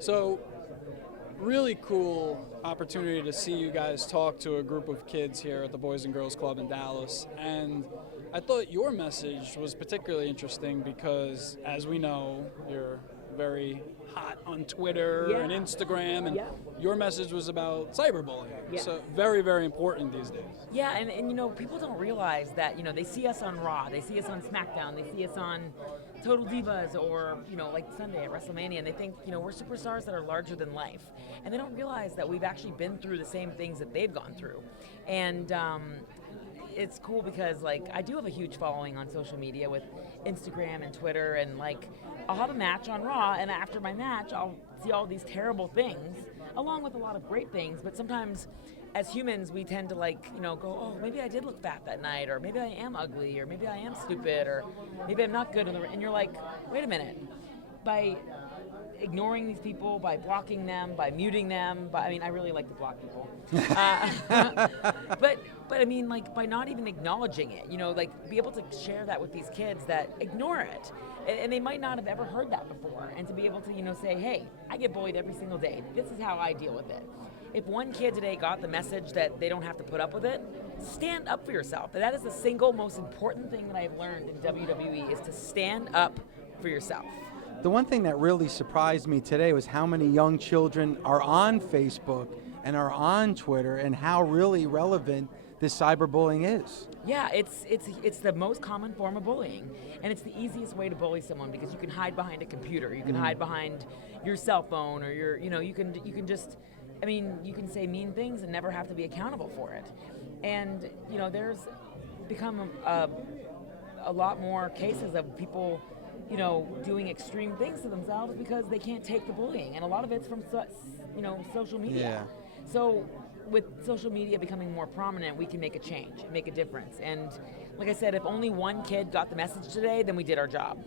So, really cool opportunity to see you guys talk to a group of kids here at the Boys and Girls Club in Dallas. And I thought your message was particularly interesting because, as we know, you're very hot on Twitter and Instagram, and your message was about cyberbullying. So very, very important these days. Yeah, and you know, people don't realize that, you know, they see us on Raw, they see us on SmackDown, they see us on Total Divas, or, you know, like Sunday at WrestleMania, and they think, you know, we're superstars that are larger than life. And they don't realize that we've actually been through the same things that they've gone through. And it's cool because, like, I do have a huge following on social media with Instagram and Twitter, and, like, I'll have a match on Raw, and after my match, I'll see all these terrible things, along with a lot of great things, but sometimes as humans, we tend to, like, you know, go, oh, maybe I did look fat that night, or maybe I am ugly, or maybe I am stupid, or maybe I'm not good in the ring. And you're like, wait a minute. By ignoring these people, by blocking them, by muting them, I mean, I really like to block people. But I mean, like, by not even acknowledging it, you know, like, be able to share that with these kids that ignore it. And they might not have ever heard that before. And to be able to, you know, say, hey, I get bullied every single day. This is how I deal with it. If one kid today got the message that they don't have to put up with it, stand up for yourself. That is the single most important thing that I've learned in WWE, is to stand up for yourself. The one thing that really surprised me today was how many young children are on Facebook and are on Twitter, and how really relevant this cyberbullying is. Yeah, it's the most common form of bullying, and it's the easiest way to bully someone because you can hide behind a computer, you can hide behind your cell phone, or your, you know, you can just, I mean, you can say mean things and never have to be accountable for it. And, you know, there's become a lot more cases of people, you know, doing extreme things to themselves because they can't take the bullying. And a lot of it's from, you know, social media. So with social media becoming more prominent, we can make a change, make a difference. And like I said, if only one kid got the message today, then we did our job.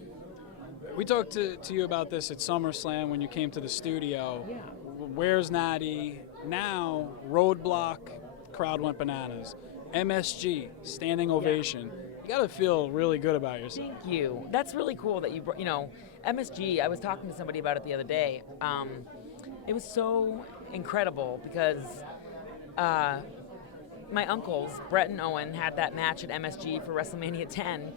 We talked to you about this at SummerSlam when you came to the studio. Yeah. Where's Natty? Now, Roadblock, crowd went bananas. MSG, standing ovation. You got to feel really good about yourself. Thank you. That's really cool that you know, MSG, I was talking to somebody about it the other day. It was so incredible because my uncles, Brett and Owen, had that match at MSG for WrestleMania 10.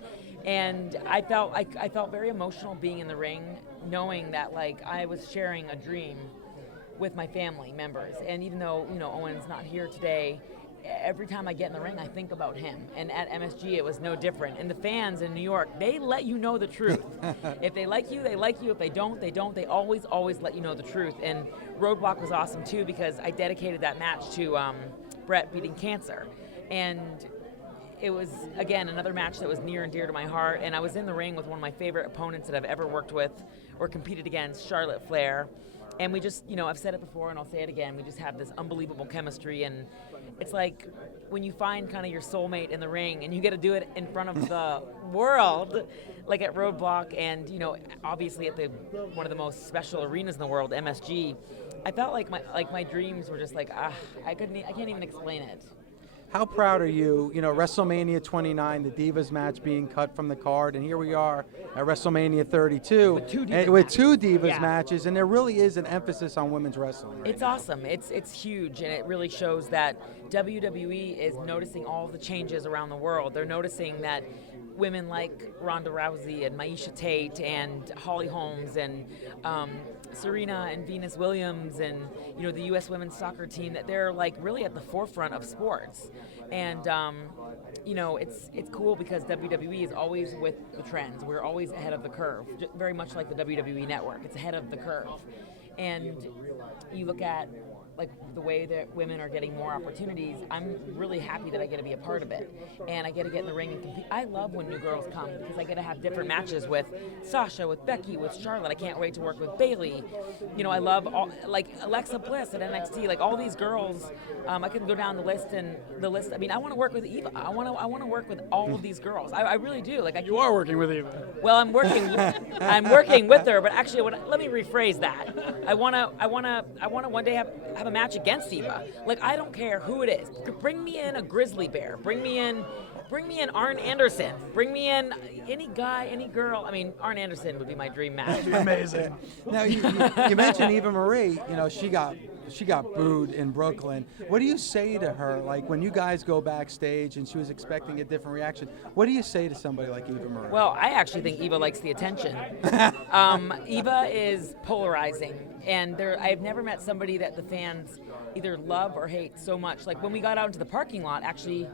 And I felt very emotional being in the ring, knowing that, like, I was sharing a dream with my family members. And even though, you know, Owen's not here today, every time I get in the ring, I think about him. And at MSG, it was no different. And the fans in New York, they let you know the truth. If they like you, they like you. If they don't, they don't. They always, always let you know the truth. And Roadblock was awesome, too, because I dedicated that match to Brett beating cancer. And it was, again, another match that was near and dear to my heart. And I was in the ring with one of my favorite opponents that I've ever worked with or competed against, Charlotte Flair. And we just, you know, I've said it before and I'll say it again, we just have this unbelievable chemistry. And it's like when you find kind of your soulmate in the ring and you get to do it in front of the world, like at Roadblock and, you know, obviously at one of the most special arenas in the world, MSG, I felt like my dreams were just like, I can't even explain it. How proud are you? You know, WrestleMania 29, the Divas match being cut from the card, and here we are at WrestleMania 32 with two Divas matches, and there really is an emphasis on women's wrestling right It's now. Awesome. It's huge, and it really shows that WWE is noticing all the changes around the world. They're noticing that women like Ronda Rousey and Maisha Tate and Holly Holmes and Serena and Venus Williams and, you know, the U.S. women's soccer team, that they're, like, really at the forefront of sports. And, you know, it's cool because WWE is always with the trends. We're always ahead of the curve, very much like the WWE Network. It's ahead of the curve. And you look at, like, the way that women are getting more opportunities. I'm really happy that I get to be a part of it. And I get to get in the ring and compete. I love when new girls come because I get to have different matches with Sasha, with Becky, with Charlotte. I can't wait to work with Bayley. You know, I love, like, Alexa Bliss at NXT. Like, all these girls, I can go down the list. I mean, I want to work with Eva. I want to work with all of these girls. I really do. Like, You are working with Eva. Well, I'm working with her, but actually, let me rephrase that. I wanna one day have a match against Eva. Like, I don't care who it is. Bring me in a grizzly bear. Bring me in bring me in Arn Anderson. Bring me in any guy, any girl. I mean, Arn Anderson would be my dream match. Amazing. Now you mentioned Eva Marie. You know, she got booed in Brooklyn. What do you say to her? Like when you guys go backstage and she was expecting a different reaction, what do you say to somebody like Eva Marie? Well, I actually think Eva likes the attention. Eva is polarizing, and I've never met somebody that the fans either love or hate so much. Like when we got out into the parking lot, actually,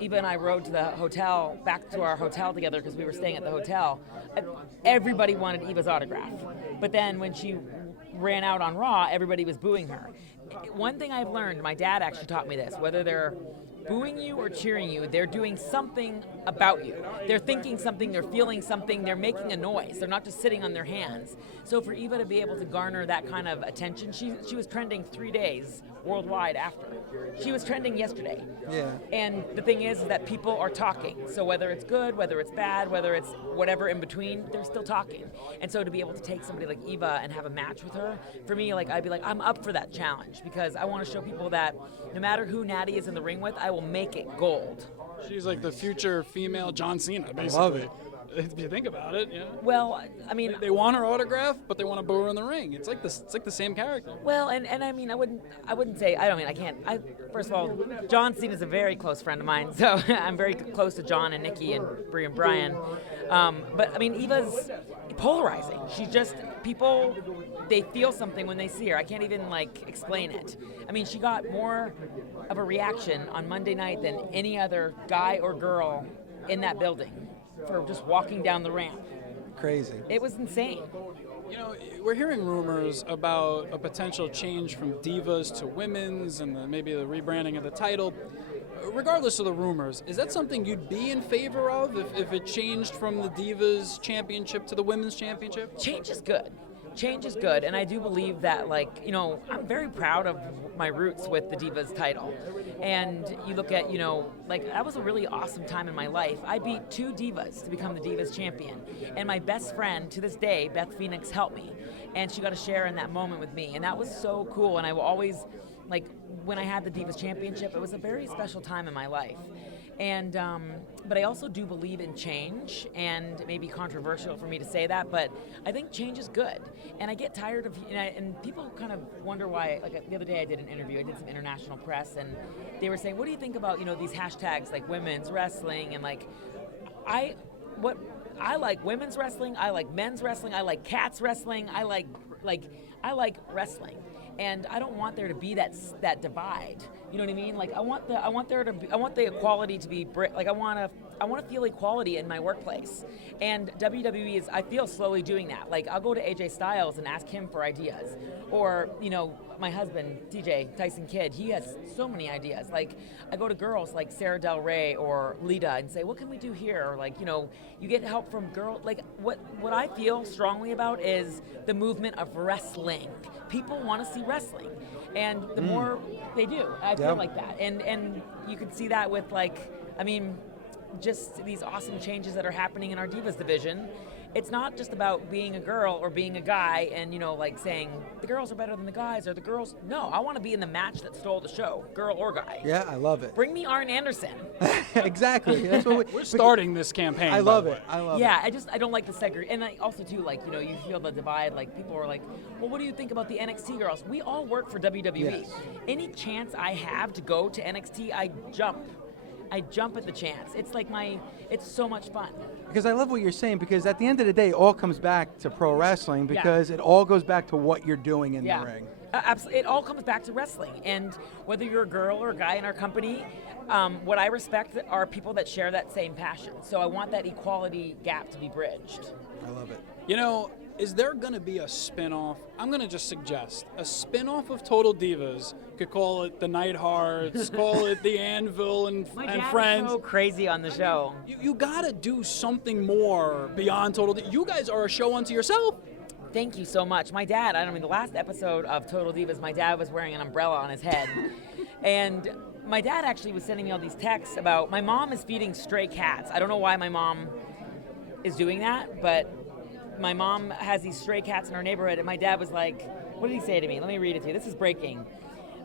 Eva and I rode to the hotel, back to our hotel together because we were staying at the hotel. Everybody wanted Eva's autograph. But then when she ran out on Raw, everybody was booing her. One thing I've learned, my dad actually taught me this, whether they're booing you or cheering you, they're doing something about you. They're thinking something, they're feeling something, they're making a noise. They're not just sitting on their hands. So for Eva to be able to garner that kind of attention, she was trending 3 days worldwide after. She was trending yesterday. Yeah. And the thing is that people are talking. So whether it's good, whether it's bad, whether it's whatever in between, they're still talking. And so to be able to take somebody like Eva and have a match with her, for me, like I'd be like, I'm up for that challenge because I want to show people that no matter who Natty is in the ring with, I will make it gold. She's like the future female John Cena, basically. Love it. If you think about it, yeah. Well, I mean, They want her autograph, but they want to boo her in the ring. It's like the same character. well, and I mean, I wouldn't say, I can't. First of all, John Cena is a very close friend of mine, so I'm very close to John and Nikki and Brie and Brian. But I mean, Eva's polarizing. She's just, people, they feel something when they see her. I can't even like explain it. I mean, she got more of a reaction on Monday night than any other guy or girl in that building for just walking down the ramp. Crazy. It was insane. You know, we're hearing rumors about a potential change from Divas to Women's and maybe the rebranding of the title. Regardless of the rumors, is that something you'd be in favor of if it changed from the Divas Championship to the Women's Championship? Change is good. Change is good, and I do believe that, like, you know, I'm very proud of my roots with the Divas title. And you look at, you know, like, that was a really awesome time in my life. I beat 2 Divas to become the Divas champion. And my best friend, to this day, Beth Phoenix, helped me. And she got to share in that moment with me. And that was so cool. And I will always, like, when I had the Divas championship, it was a very special time in my life. And but I also do believe in change, and it may be controversial for me to say that, but I think change is good. And I get tired of, and people kind of wonder why. Like the other day, I did an interview. I did some international press, and they were saying, "What do you think about these hashtags like women's wrestling?" And like, I like women's wrestling. I like men's wrestling. I like cats wrestling. I like wrestling. And I don't want there to be that divide. You know what I mean? Like I want the equality to be like I want to feel equality in my workplace. And WWE is, I feel, slowly doing that. Like I'll go to AJ Styles and ask him for ideas, or my husband TJ Tyson Kidd, he has so many ideas. Like I go to girls like Sarah Del Rey or Lita and say, what can we do here? Or like you get help from girls. Like what I feel strongly about is the movement of wrestling. People want to see wrestling, and the more they do, I feel like that. And you can see that with just these awesome changes that are happening in our Divas division. It's not just about being a girl or being a guy and, saying the girls are better than the guys or the girls. No, I want to be in the match that stole the show, girl or guy. Yeah, I love it. Bring me Arn Anderson. Exactly. That's what we're starting this campaign. I love it. Yeah, I don't like the segregation. And also, too, you feel the divide. Like, people are like, well, what do you think about the NXT girls? We all work for WWE. Yes. Any chance I have to go to NXT, I jump at the chance. It's like it's so much fun. Because I love what you're saying, because at the end of the day, it all comes back to pro wrestling, because it all goes back to what you're doing in the ring. Absolutely. It all comes back to wrestling. And whether you're a girl or a guy in our company, what I respect are people that share that same passion. So I want that equality gap to be bridged. I love it. Is there going to be a spin-off? I'm going to just suggest a spin-off of Total Divas. Could call it the Nighthearts, call it the Anvil and Friends. My so crazy on the show. You got to do something more beyond Total Divas. You guys are a show unto yourself. Thank you so much. My dad, the last episode of Total Divas, my dad was wearing an umbrella on his head. And my dad actually was sending me all these texts about my mom is feeding stray cats. I don't know why my mom is doing that, but my mom has these stray cats in our neighborhood, and my dad was like, what did he say to me? Let me read it to you. This is breaking.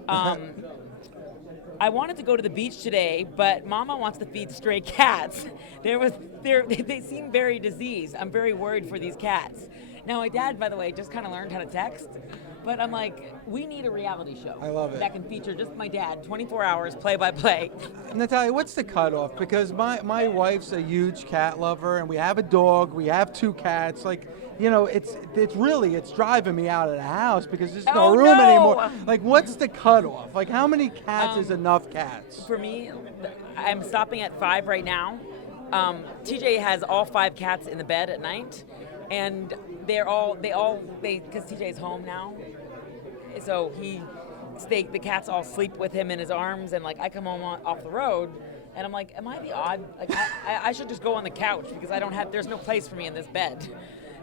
I wanted to go to the beach today, but Mama wants to feed stray cats. They seem very diseased. I'm very worried for these cats. Now, my dad, by the way, just kind of learned how to text, but I'm like, we need a reality show. I love it. That can feature just my dad, 24 hours, play-by-play. Natalya, what's the cutoff? Because my wife's a huge cat lover, and we have a dog, we have 2 cats. Like, you know, it's driving me out of the house because there's no room anymore. Like, what's the cutoff? Like, how many cats is enough cats? For me, I'm stopping at 5 right now. TJ has all 5 cats in the bed at night, and because TJ's home now, so the cats all sleep with him in his arms, and like I come home off the road, and I'm like, am I the odd? Like I should just go on the couch because there's no place for me in this bed.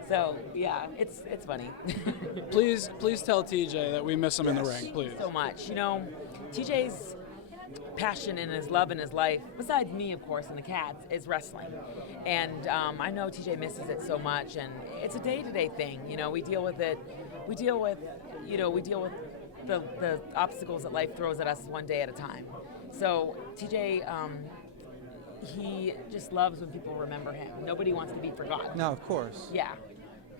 So yeah, it's funny. Please tell TJ that we miss him in the ring, please. So much, you know, TJ's passion and his love in his life, besides me, of course, and the cats, is wrestling. And I know TJ misses it so much, and it's a day-to-day thing. You know, we deal with it. We deal with the obstacles that life throws at us one day at a time. So TJ, he just loves when people remember him. Nobody wants to be forgotten. No, of course. Yeah.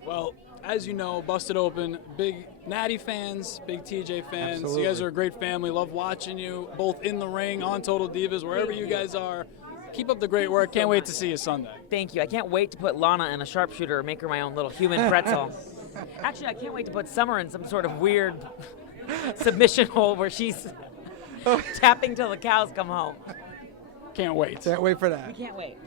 Well, as you know, Busted Open, big Natty fans, big TJ fans. Absolutely. You guys are a great family. Love watching you, both in the ring, on Total Divas, wherever you guys are. Keep up the great work. Can't wait to see you Sunday. Thank you. I can't wait to put Lana in a sharpshooter and make her my own little human pretzel. Actually, I can't wait to put Summer in some sort of weird submission hole where she's tapping till the cows come home. Can't wait. Can't wait for that. We can't wait.